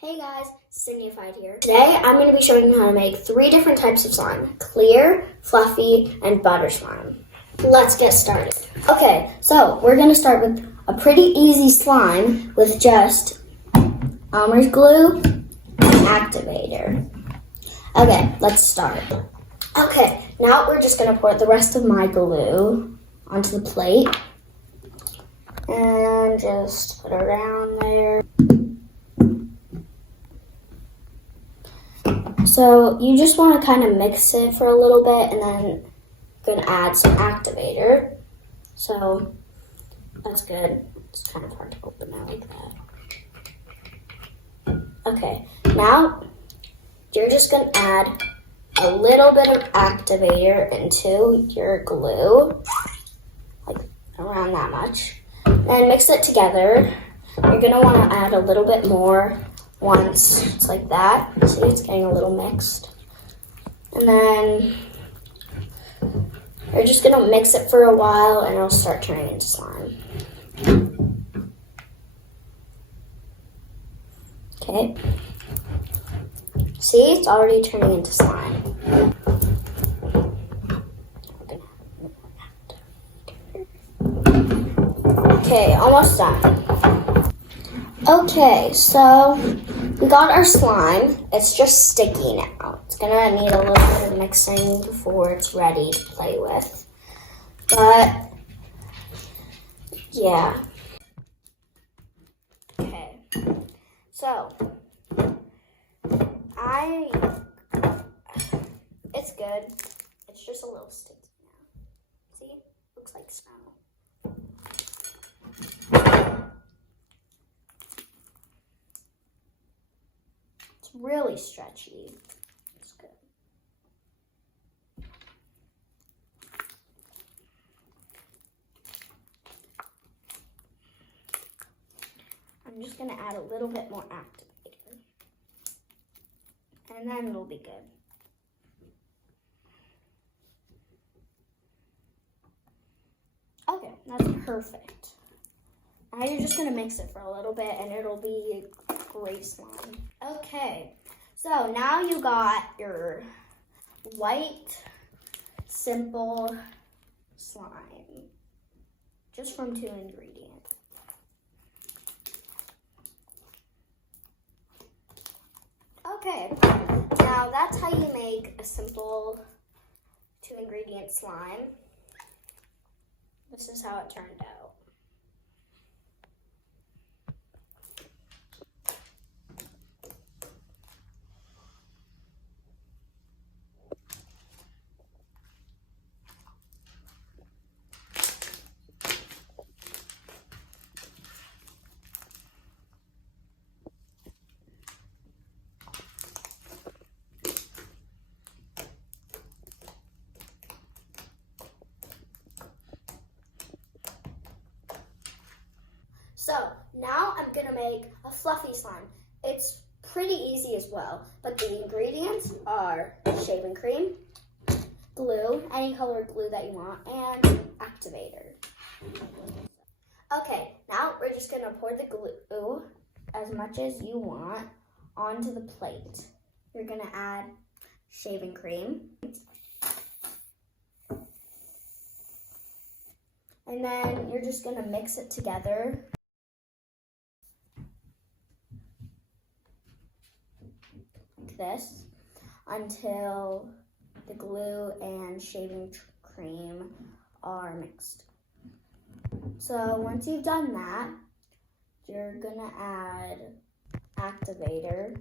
Hey guys, Cydneyified here. Today I'm going to be showing you how to make 3 different types of slime. Clear, fluffy, and butter slime. Let's get started. Okay, so we're going to start with a pretty easy slime with just Elmer's glue and activator. Okay, let's start. Okay, now we're just going to pour the rest of my glue onto the plate. And just put it around there. So you just want to kind of mix it for a little bit and then going to add some activator. So that's good. It's kind of hard to open out like that. Okay, now you're just going to add a little bit of activator into your glue, like around that much. And mix it together. You're going to want to add a little bit more once it's like that. See, it's getting a little mixed. And then you're just going to mix it for a while and it'll start turning into slime. Okay. See, it's already turning into slime. Okay, almost done. Okay, so we got our slime. It's just sticky now. It's gonna need a little bit of mixing before it's ready to play with. But, yeah. Okay, so it's good. It's just a little sticky now. See? Looks like snow. It's really stretchy. It's good. I'm just going to add a little bit more activator. And then it'll be good. Okay, that's perfect. Now you're just going to mix it for a little bit and it'll be a great slime. Okay, so now you got your white, simple slime, just from 2 ingredients. Okay, now that's how you make a simple 2 ingredient slime. This is how it turned out. So now I'm gonna make a fluffy slime. It's pretty easy as well, but the ingredients are shaving cream, glue, any color glue that you want, and activator. Okay, now we're just gonna pour the glue as much as you want onto the plate. You're gonna add shaving cream. And then you're just gonna mix it together. This until the glue and shaving cream are mixed. So once you've done that, you're gonna add activator.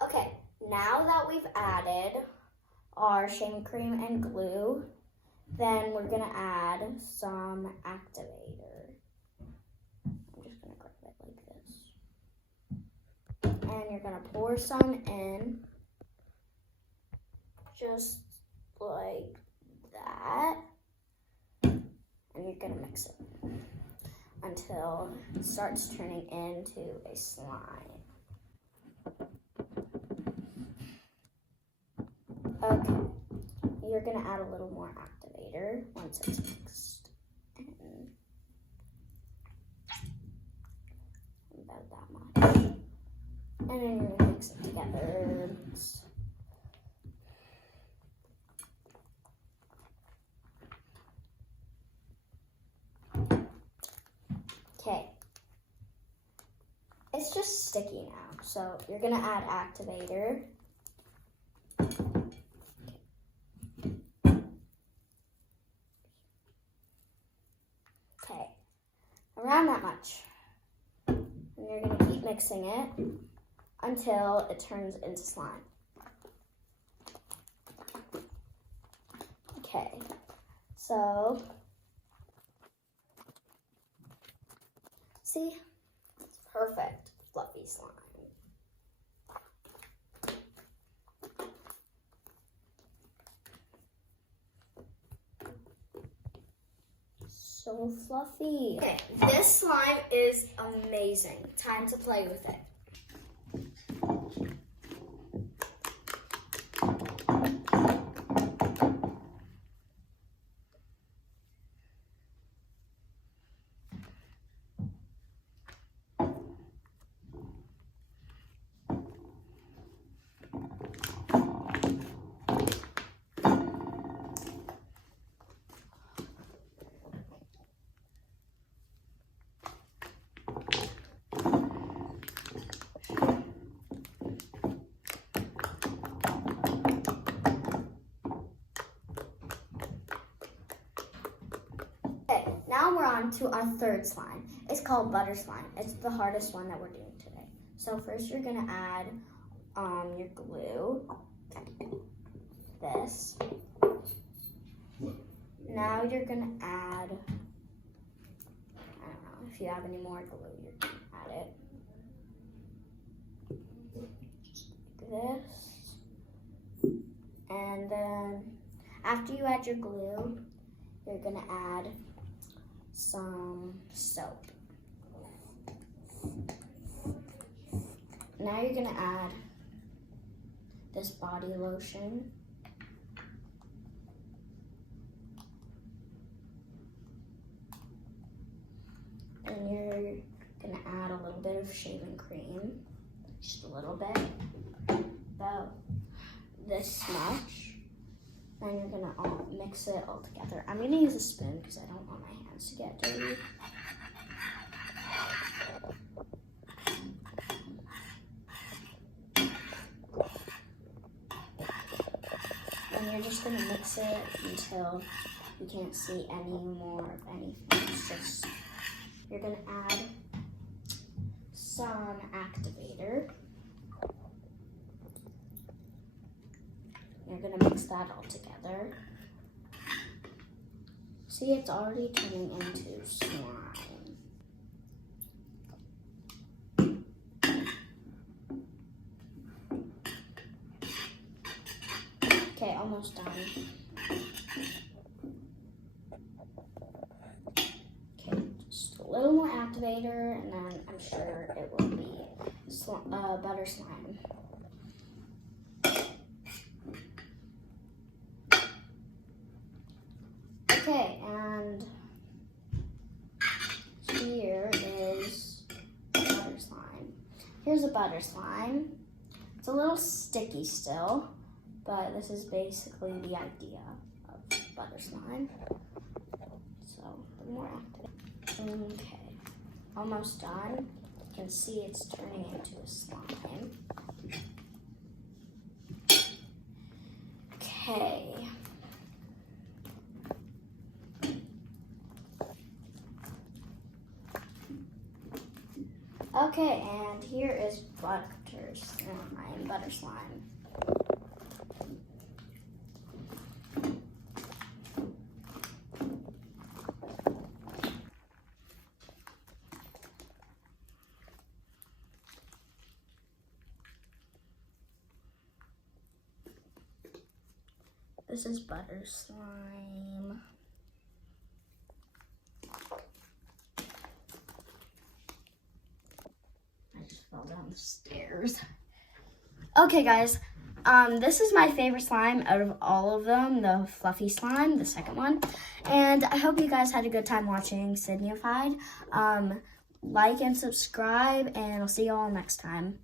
Okay, now that we've added our shaving cream and glue, then we're gonna add some activator. And you're gonna pour some in, just like that. And you're gonna mix it until it starts turning into a slime. Okay, you're gonna add a little more activator once it's mixed in. About that much. And then you're gonna mix it together. Okay. It's just sticky now, so you're gonna add activator. Okay, around that much. And you're gonna keep mixing it until it turns into slime. Okay, so see, it's perfect fluffy slime. So fluffy. Okay, this slime is amazing. Time to play with it. Now we're on to our third slime. It's called butter slime. It's the hardest one that we're doing today. So first you're gonna add your glue, this. Now you're gonna add, I don't know, if you have any more glue, you can add it. Just like this. And then after you add your glue, you're gonna add some soap. Now you're gonna add this body lotion. And you're gonna add a little bit of shaving cream, just a little bit, about this much. Then you're gonna all mix it all together. I'm gonna use a spoon because I don't want my hands to get dirty. And you're just gonna mix it until you can't see any more of anything. It's just, you're gonna add some activator. You're gonna mix that all together. See, it's already turning into slime. Okay, almost done. Okay, just a little more activator, and then I'm sure it will be butter slime. Okay, and here is butter slime. Here's a butter slime. It's a little sticky still, but this is basically the idea of butter slime. So, the more active. Okay, almost done. You can see it's turning into a slime. Okay. Okay, and here is butter slime. This is butter slime. Fell down the stairs. Okay, guys, this is my favorite slime out of all of them, the fluffy slime, the second one. And I hope you guys had a good time watching Cydneyified. Like and subscribe, and I'll see you all next time.